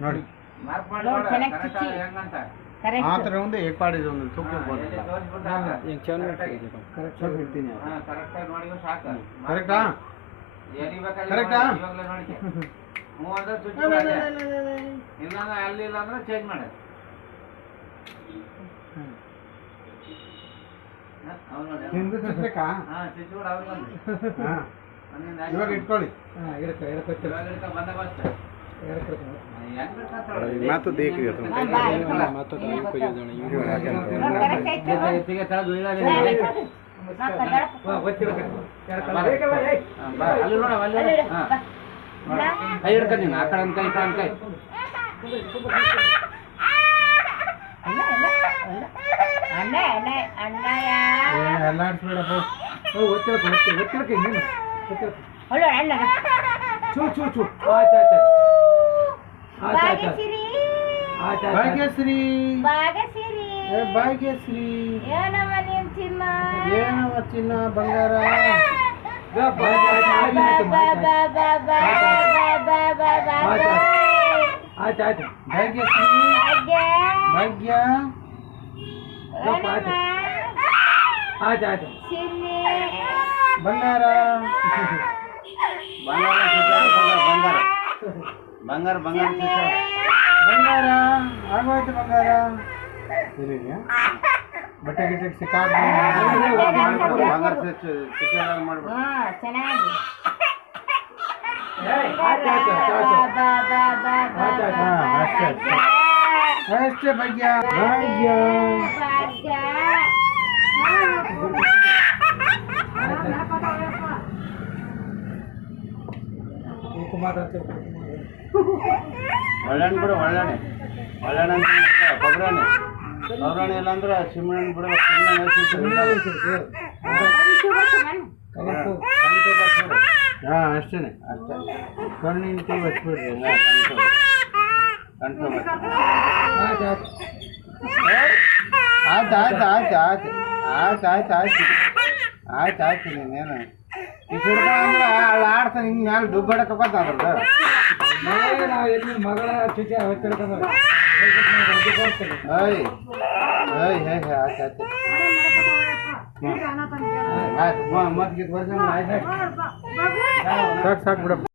ನೋಡಿ ಆ ಥರ ಒಂದು ಏರ್ಪಾಡಿದೆ ಒಂದು ತೂಕ ಕರೆಕ್ಟಾ ಕರೆಕ್ಟಾ ಇಲ್ಲ ಅಲ್ಲಿ ಇಲ್ಲ ಅಂದ್ರೆ ಚೇಂಜ್ ಮಾಡಿ ಇವಾಗ ಇಟ್ಕೊಳ್ಳಿ ಮಾತು ದೇಖ ಮಾತು ಹಿಡ್ಕೊಂಡು ಆ ಕಡೆ ಅನ್ಕಾಯಿ ಈ ಕಡೆ ಅನ್ಕಾಯಿ ಎಲ್ಲ ಆಡ್ಸ್ಬೇಡಪ್ಪ ಭಾಗ್ಯಶ್ರೀ ಭಾಗ್ಯಶ್ರೀ ಏನವ ಚಿನ್ನ ಬಂಗಾರ ಭಾಗ್ಯಶ್ರೀ ಭಾಗ್ಯ ಬಂಗಾರ ಬಂಗಾರ ಬಂಗಾರ ಬಂಗಾರ ಆಗೋಯ್ತು ಬಂಗಾರ ಬಟ್ಟೆ ಗಿಟ್ಟೆ ಸಿಕ್ಕಾಗ ಬಂಗಾರ ಮಾಡ್ಬಿಡು ಅಷ್ಟೇ ಭಾಗ್ಯ ಭಾಗ್ಯ ಒಳ್ಳಾಣ್ ಬಿಡು ಒಳ್ಳಾಣೆ ಒಳ್ಳಾಣೆ ಅಂತ ಕೊಬ್ಬರಾಣೆ ಕೊಬ್ಬರಾಣೆ ಇಲ್ಲ ಅಂದ್ರೆ ಸಿಮೆಂಟ್ ಬಿಡ್ಬೇಕು ಹಾಂ ಅಷ್ಟೇ ಅಷ್ಟೇ ಕಣ್ಣಿನ ತೂ ಹಚ್ಬಿಡ್ರಿ ಕಂಟ್ರೋಲ್ ಆಯ್ತು ಆಯ್ತು ಆಯ್ತು ಆಯ್ತು ಆಯ್ತು ಆಯ್ತು ಆಯ್ತು ಆಯ್ತು ಆಯ್ತು ನೀನೇನು ಈ ಸಿಡ್ಕ ಅಂದ್ರೆ ಅಲ್ಲಿ ಆಡ್ತಾನೆ ಹಿಂಗೆ ಮ್ಯಾಲೆ ದುಬ್ಬಡಕ್ಕೆ ಹೋಗೋದು ಅದ್ರದ್ದು ಮಗಳ ಚುಚ್ಚಿ ಏಯ್ ಏಯ್ ಹೇ ಹೇ ಆಯ್ತು ಆಯ್ತು ಆಯ್ತು ಮತ್ತೆ ಗೀತ್ ವರ್ಷ ಆಯ್ತು ಸಾಕು ಸಾಕು ಬಿಡಪ್ಪ